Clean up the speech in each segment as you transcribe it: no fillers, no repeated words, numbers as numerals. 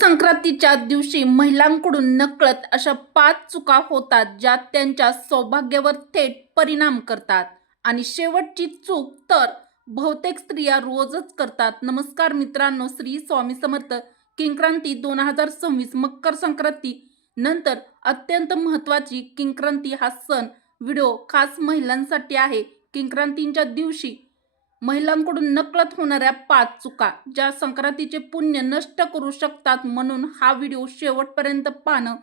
संक्रांतीच्या दिवशी महिलांकडून नकळत अशा 5 चुका होतात ज्या त्यांच्या सौभाग्यावर थेट परिणाम करतात आणि शेवटची चूक तर बहुतेक स्त्रिया रोजच करतात. नमस्कार मित्रांनो, श्री स्वामी समर्थ. किंक्रांती 2026 मकर संक्रांती नंतर अत्यंत महत्त्वाची किंक्रांती हा सण व्हिडिओ खास महिलांसाठी आहे. किंक्रांतीच्या दिवशी महिलांकडून नकळत होणाऱ्या 5 चुका ज्या संक्रांतीचे पुण्य नष्ट करू शकतात, म्हणून हा व्हिडिओ शेवटपर्यंत पाहणं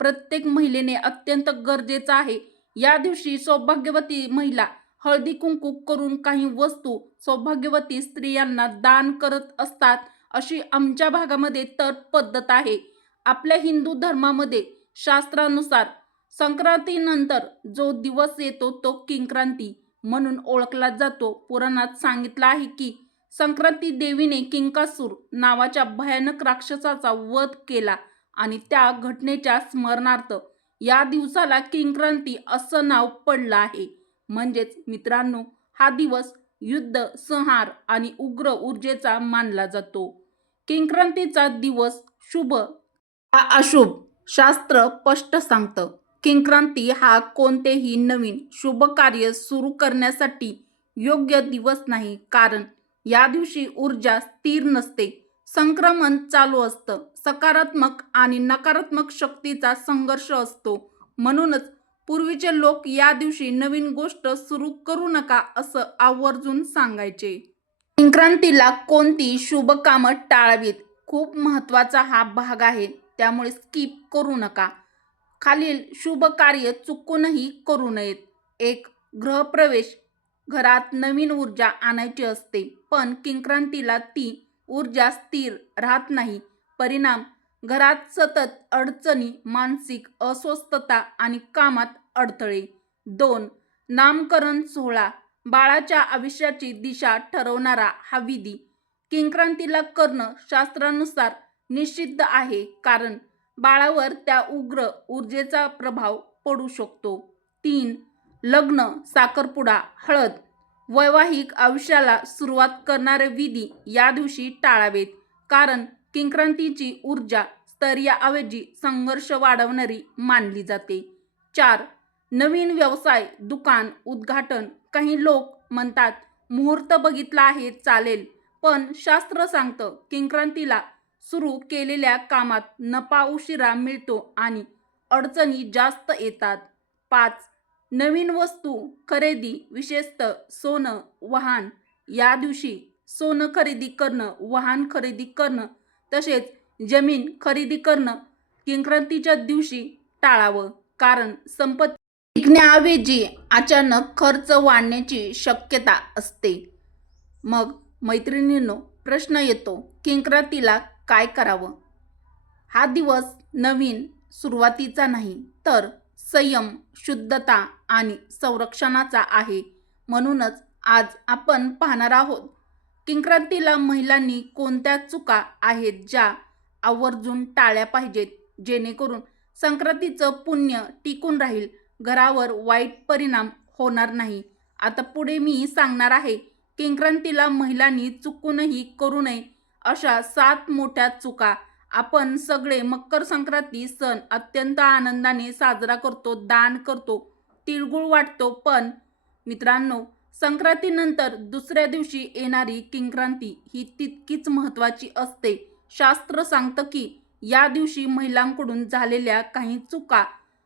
प्रत्येक महिलेने अत्यंत गरजेचं आहे. या दिवशी सौभाग्यवती महिला हळदी कुंकू करून काही वस्तू सौभाग्यवती स्त्रियांना दान करत असतात. अशी आमच्या भागामध्ये तर पद्धत आहे. आपल्या हिंदू धर्मामध्ये शास्त्रानुसार संक्रांतीनंतर जो दिवस येतो तो किंक्रांती म्हणून ओळखला जातो. पुराणात सांगितलं आहे की संक्रांती देवीने किंकासूर नावाच्या भयानक राक्षसाचा वध केला आणि त्या घटनेच्या स्मरणार्थ या दिवसाला किंक्रांती असं नाव पडलं आहे. म्हणजेच मित्रांनो, हा दिवस युद्ध, संहार आणि उग्र ऊर्जेचा मानला जातो. किंक्रांतीचा दिवस शुभ का अशुभ शास्त्र स्पष्ट सांगतं. किंक्रांती हा कोणतेही नवीन शुभ कार्य सुरू करण्यासाठी योग्य दिवस नाही, कारण या दिवशी ऊर्जा स्थिर नसते, संक्रमण चालू असतं, सकारात्मक आणि नकारात्मक शक्तीचा संघर्ष असतो. म्हणूनच पूर्वीचे लोक या दिवशी नवीन गोष्ट सुरू करू नका असं आवर्जून सांगायचे. किंक्रांतीला कोणती शुभ कामं टाळावीत, खूप महत्त्वाचा हा भाग आहे, त्यामुळे स्किप करू नका. खालील शुभ कार्य चुकूनही करू नयेत. 1. गृहप्रवेश. घरात नवीन ऊर्जा आणायची असते, पण किंक्रांतीला ती ऊर्जा स्थिर राहत नाही. परिणाम घरात सतत अडचणी, मानसिक अस्वस्थता आणि कामात अडथळे. 2. नामकरण सोहळा. बाळाच्या आयुष्याची दिशा ठरवणारा हा विधी किंक्रांतीला करणं शास्त्रानुसार निषिद्ध आहे, कारण बाळावर त्या उग्र ऊर्जेचा प्रभाव पडू शकतो. 3. लग्न, साखरपुडा, हळद. वैवाहिक आयुष्याला सुरुवात करणारे विधी या दिवशी टाळावेत, कारण किंक्रांतीची ऊर्जा स्थैर्याऐवजी संघर्ष वाढवणारी मानली जाते. 4. नवीन व्यवसाय, दुकान उद्घाटन. काही लोक म्हणतात मुहूर्त बघितला आहे चालेल, पण शास्त्र सांगतं किंक्रांतीला सुरू केलेल्या कामात नफा उशिरा मिळतो आणि अडचणी जास्त येतात. 5. नवीन वस्तू खरेदी, विशेषतः सोनं, वाहन. या दिवशी सोनं खरेदी करणं, वाहन खरेदी करणं तसेच जमीन खरेदी करणं किंक्रांतीच्या दिवशी टाळावं, कारण संपत्ती टिकण्याऐवजी अचानक खर्च वाढण्याची शक्यता असते. मग मैत्रिणींनो, प्रश्न येतो, किंक्रांतीला काय करावं? हा दिवस नवीन सुरुवातीचा नाही, तर संयम, शुद्धता आणि संरक्षणाचा आहे. म्हणूनच आज आपण पाहणार आहोत किंक्रांतीला महिलांनी कोणत्या चुका आहेत ज्या आवर्जून टाळल्या पाहिजेत, जेणेकरून संक्रांतीचं पुण्य टिकून राहील, घरावर वाईट परिणाम होणार नाही. आता पुढे मी सांगणार आहे किंक्रांतीला महिलांनी चुकूनही करू नये अशा 7 मोठ्या चुका. आपण सगळे मकर संक्रांती सण अत्यंत आनंदाने साजरा करतो, दान करतो, तिळगुळ वाटतो, पण मित्रांनो, संक्रांतीनंतर दुसऱ्या दिवशी येणारी किंक्रांती ही तितकीच महत्त्वाची असते. शास्त्र सांगतं की या दिवशी महिलांकडून झालेल्या काही चुका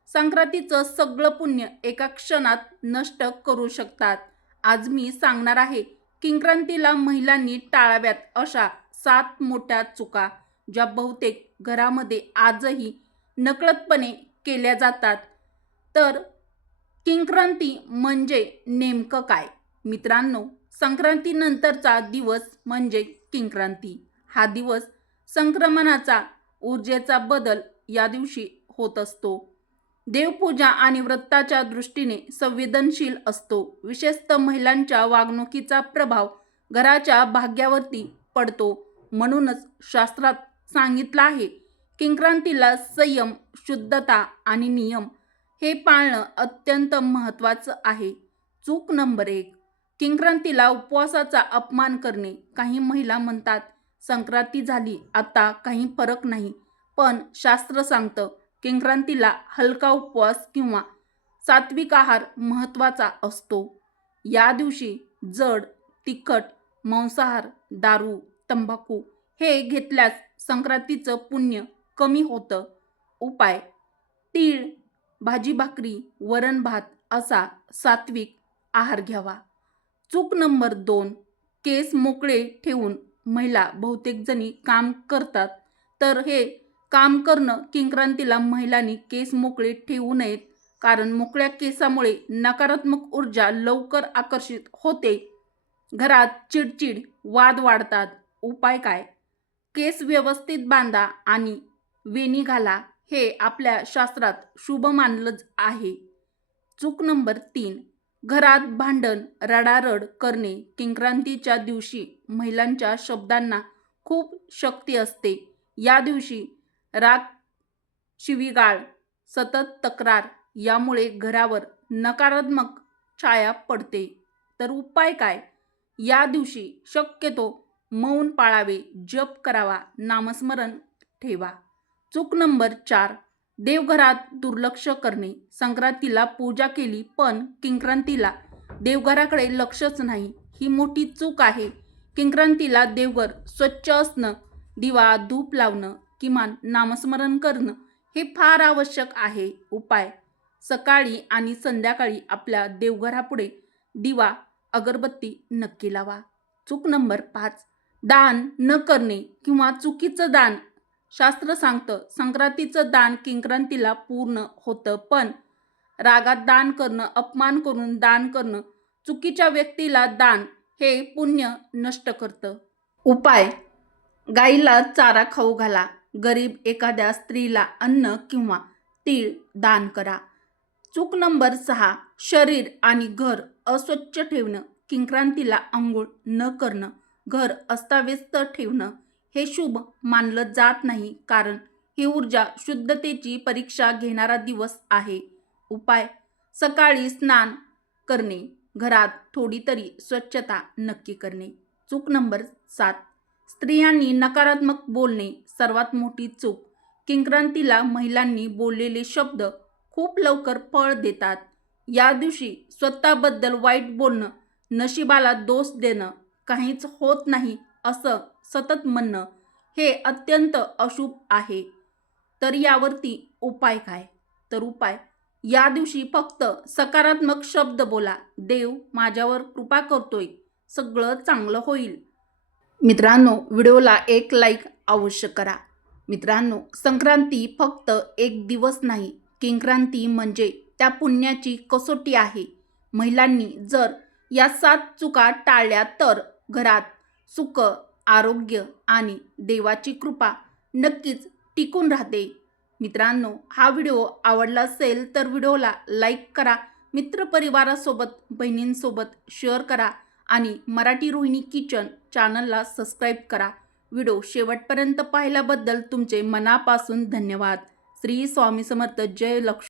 संक्रांतीचं सगळं पुण्य एका क्षणात नष्ट करू शकतात. आज मी सांगणार आहे किंक्रांतीला महिलांनी टाळाव्यात अशा 7 मोठ्या चुका, ज्या बहुतेक घरामध्ये आजही नकळतपणे केल्या जातात. तर किंक्रांती म्हणजे नेमकं काय? मित्रांनो, संक्रांतीनंतरचा दिवस म्हणजे किंक्रांती. हा दिवस संक्रमणाचा, ऊर्जेचा बदल या दिवशी होत असतो. देवपूजा आणि व्रताच्या दृष्टीने संवेदनशील असतो. विशेषतः महिलांच्या वागणुकीचा प्रभाव घराच्या भाग्यावरती पडतो. म्हणूनच शास्त्रात सांगितलं आहे किंक्रांतीला संयम, शुद्धता आणि नियम हे पाळणं अत्यंत महत्त्वाचं आहे. चूक नंबर 1. किंक्रांतीला उपवासाचा अपमान करणे. काही महिला म्हणतात संक्रांती झाली आता काही फरक नाही, पण शास्त्र सांगतं संक्रांतीला हलका उपवास किंवा सात्विक आहार महत्त्वाचा असतो. या दिवशी जड, तिखट, मांसाहार, दारू, तंबाखू हे घेतल्यास संक्रांतीचं पुण्य कमी होतं. उपाय: तीळ, भाजी भाकरी, वरण भात असा सात्विक आहार घ्यावा. चूक नंबर 2: केस मोकळे ठेवून महिला बहुतेक जणी काम करतात, तर हे काम करणं संक्रांतीला महिलांनी केस मोकळे ठेवू नयेत, कारण मोकळ्या केसामुळे नकारात्मक ऊर्जा लवकर आकर्षित होते. घरात चिडचिड, वाद वाढतात. उपाय काय? केस व्यवस्थित बांधा आणि वेणी घाला. हे आपल्या शास्त्रात शुभ मानलं आहे. चूक नंबर 3: घरात भांडण, रडारड करणे. संक्रांतीच्या दिवशी महिलांच्या शब्दांना खूप शक्ती असते. या दिवशी राग, शिवीगाळ, सतत तक्रार यामुळे घरावर नकारात्मक छाया पडते. तर उपाय काय? या दिवशी शक्यतो मौन पाळावे, जप करावा, नामस्मरण ठेवा. चूक नंबर 4: देवघरात दुर्लक्ष करणे. संक्रांतीला पूजा केली पण संक्रांतीला देवघराकडे लक्षच नाही, ही मोठी चूक आहे. संक्रांतीला देवघर स्वच्छ असणं, दिवा धूप लावणं, किमान नामस्मरण करणं हे फार आवश्यक आहे. उपाय: सकाळी आणि संध्याकाळी आपल्या देवघरापुढे दिवा, अगरबत्ती नक्की लावा. चूक नंबर 5: दान न करणे किंवा चुकीचं दान. शास्त्र सांगतं संक्रांतीचं दान संक्रांतीला पूर्ण होतं, पण रागात दान करणं, अपमान करून दान करणं, चुकीच्या व्यक्तीला दान हे पुण्य नष्ट करतं. उपाय: गाईला चारा खाऊ घाला. गरीब एखाद्या स्त्रीला अन्न किंवा तीळ दान करा. चूक नंबर 6: शरीर आणि घर अस्वच्छ ठेवणं. संक्रांतीला अंघोळ न करणं, घर अस्ताव्यस्त ठेवणं हे शुभ मानलं जात नाही, कारण ही ऊर्जा शुद्धतेची परीक्षा घेणारा दिवस आहे. उपाय: सकाळी स्नान करणे, घरात थोडी तरी स्वच्छता नक्की करणे. चूक नंबर 7: स्त्रियांनी नकारात्मक बोलणे. सर्वात मोठी चूक. संक्रांतीला महिलांनी बोललेले शब्द खूप लवकर फळ देतात. या दिवशी स्वतःबद्दल वाईट बोलणं, नशिबाला दोष देणं, काहीच होत नाही असं सतत म्हणणं हे अत्यंत अशुभ आहे. तर यावरती उपाय काय? तर उपाय: या दिवशी फक्त सकारात्मक शब्द बोला. देव माझ्यावर कृपा करतोय, सगळं चांगलं होईल. मित्रांनो, व्हिडिओला एक लाईक अवश्य करा. मित्रांनो, संक्रांती फक्त एक दिवस नाही, संक्रांती म्हणजे त्या पुण्याची कसोटी आहे. महिलांनी जर या 7 चुका टाळल्या तर घरात सुख, आरोग्य आणि देवाची कृपा नक्कीच टिकून राहते. मित्रांनो, हा व्हिडिओ आवडला असेल तर व्हिडिओला लाईक करा, मित्रपरिवारासोबत, बहिणींसोबत शेअर करा आणि मराठी रोहिणी किचन चॅनलला सबस्क्राईब करा. व्हिडिओ शेवटपर्यंत पाहिल्याबद्दल तुमचे मनापासून धन्यवाद. श्री स्वामी समर्थ. जय लक्ष्मी.